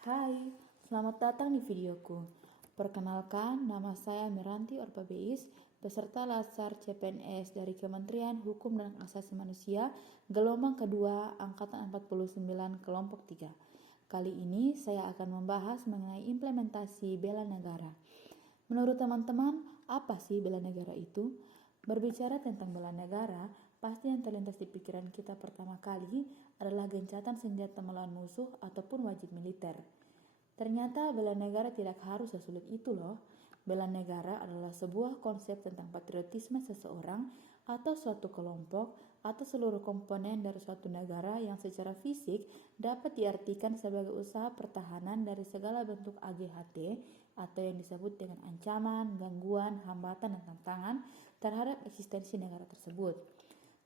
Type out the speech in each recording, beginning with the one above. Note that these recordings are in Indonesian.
Hai, selamat datang di videoku. Perkenalkan, nama saya Miranti Orpabeis, peserta Latsar CPNS dari Kementerian Hukum dan Hak Asasi Manusia, gelombang kedua, Angkatan 49, kelompok 3. Kali ini saya akan membahas mengenai implementasi bela negara. Menurut teman-teman, apa sih bela negara itu? Berbicara tentang bela negara, pasti yang terlintas di pikiran kita pertama kali adalah gencatan senjata melawan musuh ataupun wajib militer. Ternyata bela negara tidak harus sesulit itu loh. Bela negara adalah sebuah konsep tentang patriotisme seseorang atau suatu kelompok atau seluruh komponen dari suatu negara yang secara fisik dapat diartikan sebagai usaha pertahanan dari segala bentuk AGHT atau yang disebut dengan ancaman, gangguan, hambatan, dan tantangan terhadap eksistensi negara tersebut.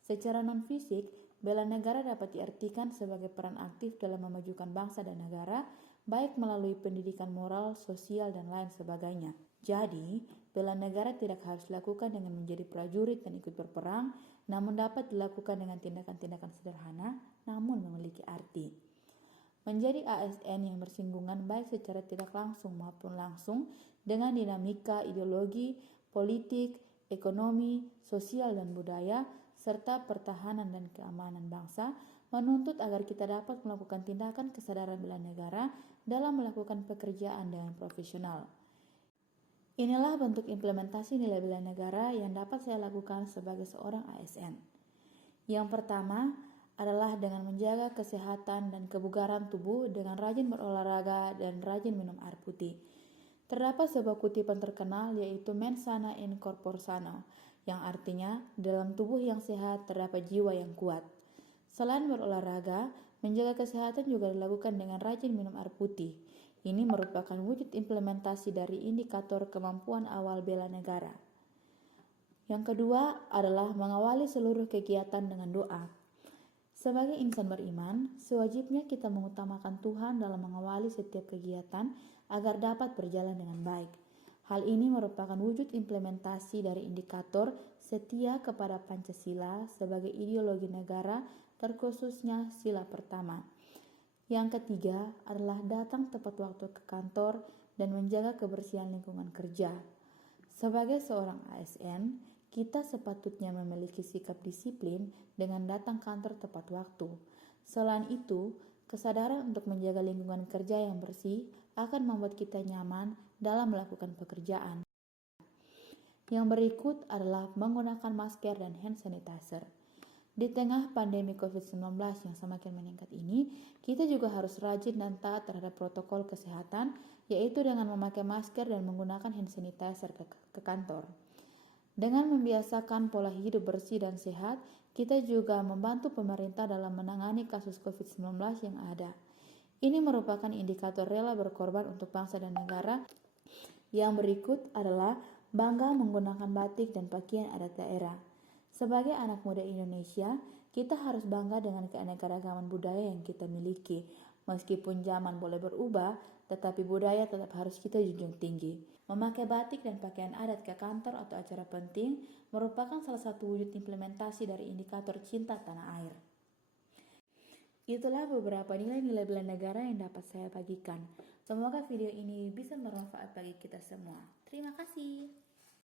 Secara non-fisik, bela negara dapat diartikan sebagai peran aktif dalam memajukan bangsa dan negara, baik melalui pendidikan moral, sosial, dan lain sebagainya. Jadi, bela negara tidak harus dilakukan dengan menjadi prajurit dan ikut berperang, namun dapat dilakukan dengan tindakan-tindakan sederhana, namun memiliki arti. Menjadi ASN yang bersinggungan baik secara tidak langsung maupun langsung dengan dinamika ideologi, politik, ekonomi, sosial, dan budaya, serta pertahanan dan keamanan bangsa, menuntut agar kita dapat melakukan tindakan kesadaran bela negara dalam melakukan pekerjaan dengan profesional. Inilah bentuk implementasi nilai bela negara yang dapat saya lakukan sebagai seorang ASN. Yang pertama adalah dengan menjaga kesehatan dan kebugaran tubuh dengan rajin berolahraga dan rajin minum air putih. Terdapat sebuah kutipan terkenal yaitu mens sana in corpore sano, yang artinya dalam tubuh yang sehat terdapat jiwa yang kuat. Selain berolahraga, menjaga kesehatan juga dilakukan dengan rajin minum air putih. Ini merupakan wujud implementasi dari indikator kemampuan awal bela negara. Yang kedua adalah mengawali seluruh kegiatan dengan doa. Sebagai insan beriman, sewajibnya kita mengutamakan Tuhan dalam mengawali setiap kegiatan agar dapat berjalan dengan baik. Hal ini merupakan wujud implementasi dari indikator setia kepada Pancasila sebagai ideologi negara, terkhususnya sila pertama. Yang ketiga adalah datang tepat waktu ke kantor dan menjaga kebersihan lingkungan kerja. Sebagai seorang ASN, kita sepatutnya memiliki sikap disiplin dengan datang kantor tepat waktu. Selain itu, kesadaran untuk menjaga lingkungan kerja yang bersih akan membuat kita nyaman dalam melakukan pekerjaan. Yang berikut adalah menggunakan masker dan hand sanitizer. Di tengah pandemi COVID-19 yang semakin meningkat ini, kita juga harus rajin dan taat terhadap protokol kesehatan, yaitu dengan memakai masker dan menggunakan hand sanitizer ke kantor. Dengan membiasakan pola hidup bersih dan sehat, kita juga membantu pemerintah dalam menangani kasus COVID-19 yang ada. Ini merupakan indikator rela berkorban untuk bangsa dan negara. Yang berikut adalah bangga menggunakan batik dan pakaian adat daerah. Sebagai anak muda Indonesia, kita harus bangga dengan keanekaragaman budaya yang kita miliki. Meskipun zaman boleh berubah, tetapi budaya tetap harus kita junjung tinggi. Memakai batik dan pakaian adat ke kantor atau acara penting merupakan salah satu wujud implementasi dari indikator cinta tanah air. Itulah beberapa nilai-nilai bela negara yang dapat saya bagikan. Semoga video ini bisa bermanfaat bagi kita semua. Terima kasih.